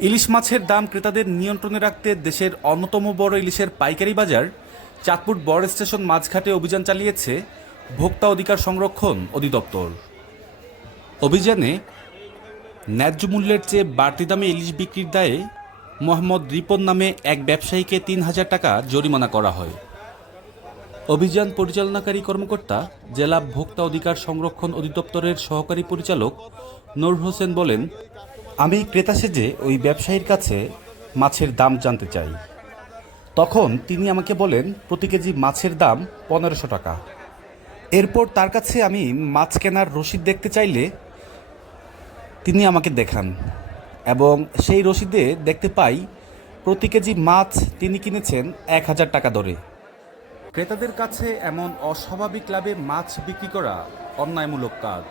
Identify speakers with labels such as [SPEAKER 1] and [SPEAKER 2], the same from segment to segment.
[SPEAKER 1] ইলিশ মাছের দাম ক্রেতাদের নিয়ন্ত্রণে রাখতে দেশের অন্যতম বড় ইলিশের পাইকারি বাজার চাঁদপুর বড় স্টেশন মাঝঘাটে অভিযান চালিয়েছে ভোক্তা অধিকার সংরক্ষণ অধিদপ্তর। অভিযানে ন্যায্য মূল্যের চেয়ে বাড়তি দামে ইলিশ বিক্রির দায়ে মোহাম্মদ রিপন নামে এক ব্যবসায়ীকে তিন হাজার টাকা জরিমানা করা হয়। অভিযান পরিচালনাকারী কর্মকর্তা, জেলা ভোক্তা অধিকার সংরক্ষণ অধিদপ্তরের সহকারী পরিচালক নূর হোসেন বলেন আমি ক্রেতা সেজে ওই ব্যবসায়ীর কাছে মাছের দাম জানতে চাই। তখন তিনি আমাকে বলেন, প্রতি কেজি মাছের দাম পনেরোশো টাকা। এরপর তার কাছে আমি মাছ কেনার রসিদ দেখতে চাইলে তিনি আমাকে দেখান এবং সেই রসিদে দেখতে পাই, প্রতি কেজি মাছ তিনি কিনেছেন এক হাজার টাকা দরে। ক্রেতাদের কাছে এমন অস্বাভাবিক লাভে মাছ বিক্রি করা অন্যায়মূলক কাজ।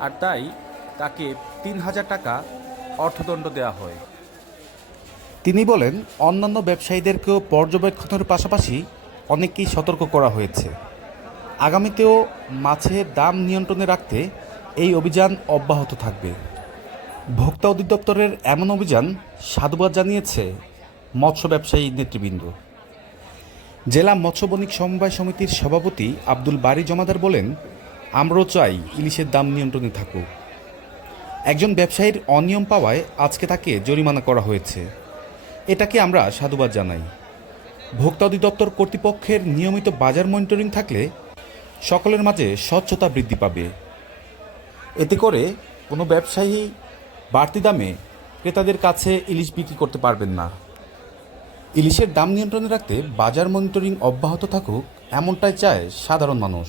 [SPEAKER 1] আর তাই তাকে তিন হাজার টাকা অর্থদণ্ড দেওয়া হয়। তিনি বলেন, অন্যান্য ব্যবসায়ীদেরকেও পর্যবেক্ষণের পাশাপাশি অনেককেই সতর্ক করা হয়েছে। আগামীতেও মাছের দাম নিয়ন্ত্রণে রাখতে এই অভিযান অব্যাহত থাকবে। ভোক্তা অধিদপ্তরের এমন অভিযান সাধুবাদ জানিয়েছে মৎস্য ব্যবসায়ী নেতৃবৃন্দ। জেলা মৎস্য বণিক সমবায় সমিতির সভাপতি আব্দুল বারি জমাদার বলেন, আমরাও চাই ইলিশের দাম নিয়ন্ত্রণে থাকুক। একজন ব্যবসায়ীর অনিয়ম পাওয়ায় আজকে তাকে জরিমানা করা হয়েছে। এটাকে আমরা সাধুবাদ জানাই। ভোক্তা অধিদপ্তর কর্তৃপক্ষের নিয়মিত বাজার মনিটরিং থাকলে সকলের মাঝে স্বচ্ছতা বৃদ্ধি পাবে। এতে করে কোনো ব্যবসায়ী বাড়তি দামে ক্রেতাদের কাছে ইলিশ বিক্রি করতে পারবেন না। ইলিশের দাম নিয়ন্ত্রণে রাখতে বাজার মনিটরিং অব্যাহত থাকুক, এমনটাই চায় সাধারণ মানুষ।